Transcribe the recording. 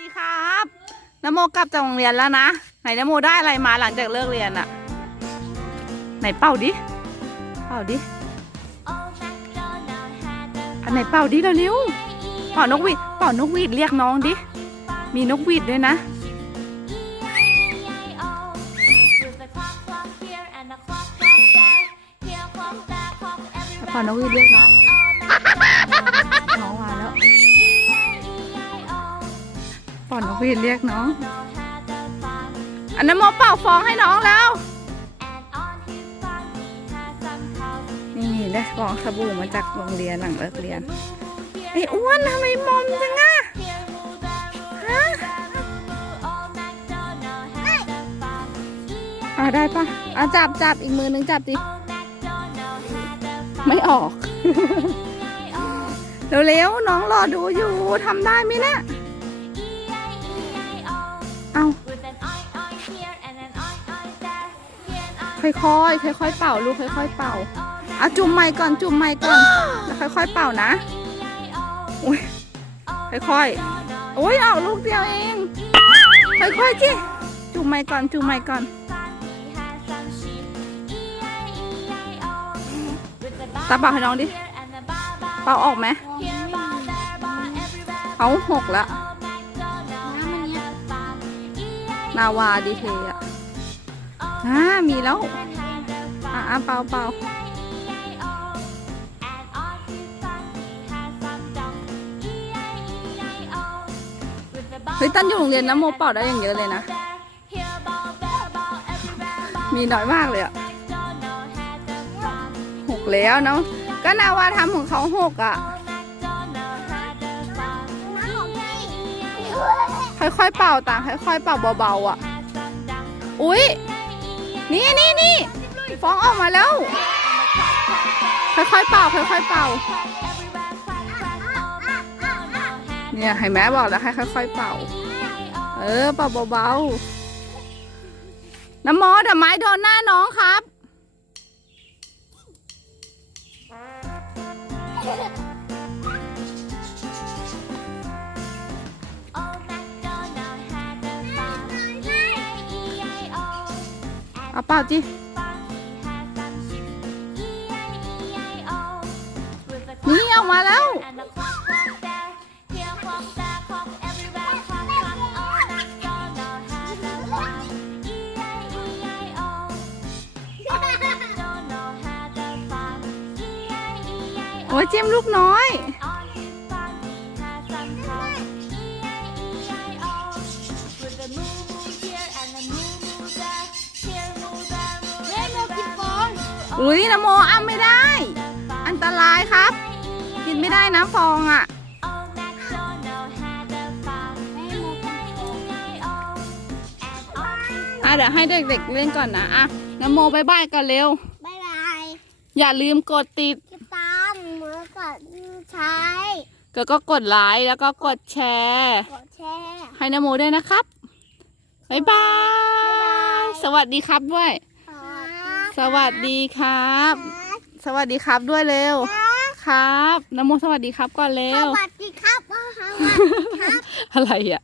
ดีครับนโมกลับจากโรงเรียนแล้วนะ ไหนนโมได้อะไรมาหลังจากเลิกเรียนอะไหนเป่าดิ เป่าดิ อันไหนเป่าดิเร็วๆเป่านกหวีด เป่านกหวีดเรียกน้องดิ มีนกหวีดด้วยนะ เป่านกหวีดเรียกน้อง เป่านกหวีดเรียกน้อง อันนโมเป่าฟองให้น้องแล้ว นี่ได้ฟองสบู่มาจากโรงเรียนหลังเลิกเรียน ไอ้อ้วนทำไมมอมจังอะฮะอ่าได้ปะอะจับจับอีกมือนึงจับดิ ไม่ออก เร็วๆน้องรอดูอยู่ทำได้ไหมเนะ เอาค่อยๆค่อยๆเป่าลูกค่อยๆเป่าเอาจุ่มไม้ก่อนจุ่มไม้ก่อนแล้วค่อยๆเป่านะอุ้ยค่อยๆโอ้ยออกลูกเดียวเอง ค่อยๆจิจุ่มไม้ก่อนจุ่มไม้ก่อนตาเป่าให้น้องดิเป่าออกไหมเอาหกละ นาวาดีเทอะอ่ามีแล้ว อะอะเป่าเป่าเฮ้ยตั้นอยู่โรงเรียนนะโมเป่าได้อย่างเยอะเลยนะ มีน้อยมากเลยอะหกแล้วเนาะก็นาวาทำของเขาหกอะ ค่อยๆเป่าต่างค่อยๆเป่าเบาๆอะ อุ๊ยนี่นี่นี่ฟองออกมาแล้ว ค่อยๆเป่าค่อยๆเป่า เนี่ยให้แม่บอกแล้วให้ค่อยๆเป่า เออเป่าเบาๆน้ำมอดอกไม้โดนหน้าน้อง เอาเปล่าจินี่ออกมาแล้ว โอ้ยเจมลูกน้อย อุ้ยนะโมอ้ำไม่ได้ อันตรายครับ กินไม่ได้นะฟองอะอะเดี๋ยวให้เด็กๆเล่นก่อนนะอะนะโมบายบายก่อนเร็วบายบายอย่าลืมกดติดติดตามมือกดใช้ก็ก็กดไลค์แล้วก็กดแชร์ กดแชร์ ให้นะโมด้วยนะครับบายบาย สวัสดีครับด้วย สวัสดีครับ สวัสดีครับด้วยเร็ว ครับนะโมสวัสดีครับก่อนเร็สววัสดีครับสวัสดีครับ อะไรอะ